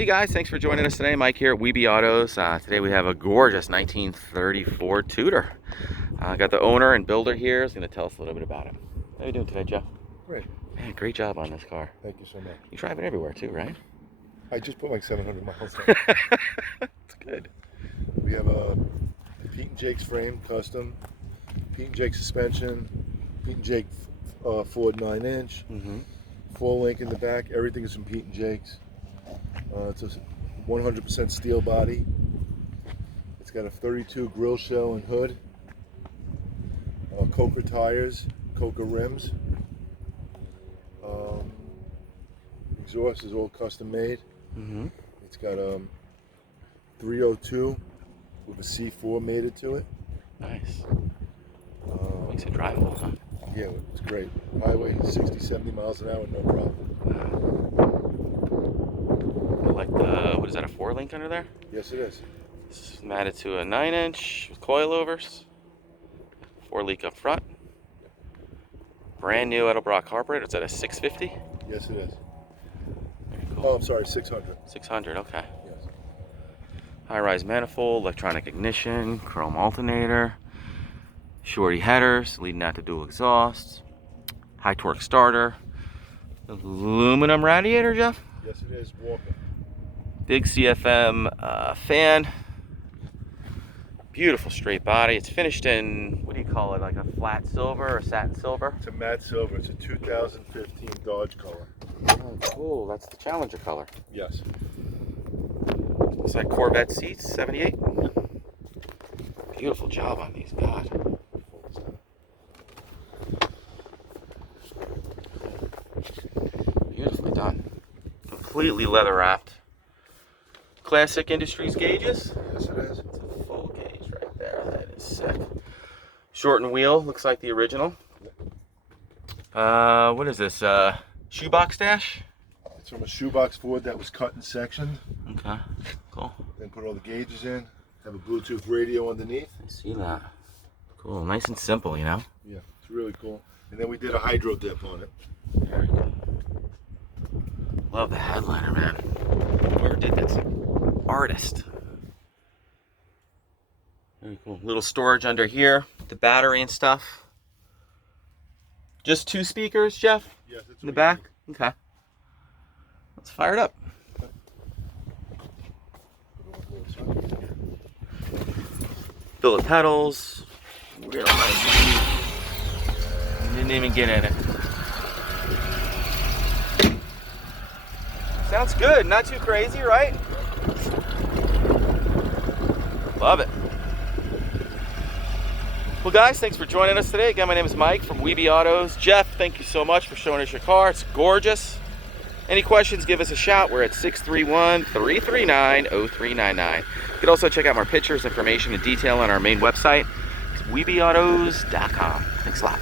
Hey guys, thanks for joining us today. Mike here at WeBe Autos. Today we have a gorgeous 1934 Tudor. Got the owner and builder here. He's going to tell us a little bit about it. How are you doing today, Jeff? Great. Man, great job on this car. Thank you so much. You drive it everywhere too, right? I just put like 700 miles on it. That's good. We have a Pete and Jake's frame, custom. Pete and Jake suspension. Pete and Jake Ford 9-inch. Full link in the back. Everything is from Pete and Jake's. It's a 100% steel body. It's got a 32 grill shell and hood. Coca tires, Coca rims. Exhaust is all custom made. It's got a 302 with a C4 mated to it. Nice. Makes it drivable, huh? Yeah, it's great. Highway 60, 70 miles an hour, no problem. I like the, what is that, a 4-link under there? Yes, it is. It's matted to a 9-inch with coil overs. 4-leak up front. Brand new Edelbrock carburetor. It's at a 650? Yes, it is. Very cool. Oh, I'm sorry, 600. 600, okay. Yes. High-rise manifold, electronic ignition, chrome alternator, shorty headers leading out to dual exhausts, high torque starter, aluminum radiator, Jeff? Yes, it is. Walker. Big CFM fan. Beautiful straight body. It's finished in, what do you call it, like a flat silver or satin silver? It's a matte silver. It's a 2015 Dodge color. Oh, cool. That's the Challenger color. Yes. Looks like Corvette Seats, 78. Beautiful job on these, God. Beautifully done. Completely leather wrapped. Classic Industries gauges. Yes, it is. It's a full gauge right there. That is sick. Shortened wheel, looks like the original. What is this? Shoebox dash? It's from a Shoebox Ford that was cut and sectioned. Okay, cool. Then put all the gauges in. Have a Bluetooth radio underneath. I see that. Cool, nice and simple, you know? Yeah, it's really cool. And then we did a hydro dip on it. Very cool. Love the headliner, man. Whoever did that's an artist. Very cool. Little storage under here, the battery and stuff. Just 2 speakers, Jeff? Yes, it's in the back? Okay. Let's fire it up. Billet pedals. Real nice. Didn't even get in it. Sounds good. Not too crazy, right? Love it. Well, guys, thanks for joining us today. Again, my name is Mike from WeBe Autos. Jeff, thank you so much for showing us your car. It's gorgeous. Any questions, give us a shout. We're at 631-339-0399. You can also check out more pictures, information, and detail on our main website. It's WeBeAutos.com. Thanks a lot.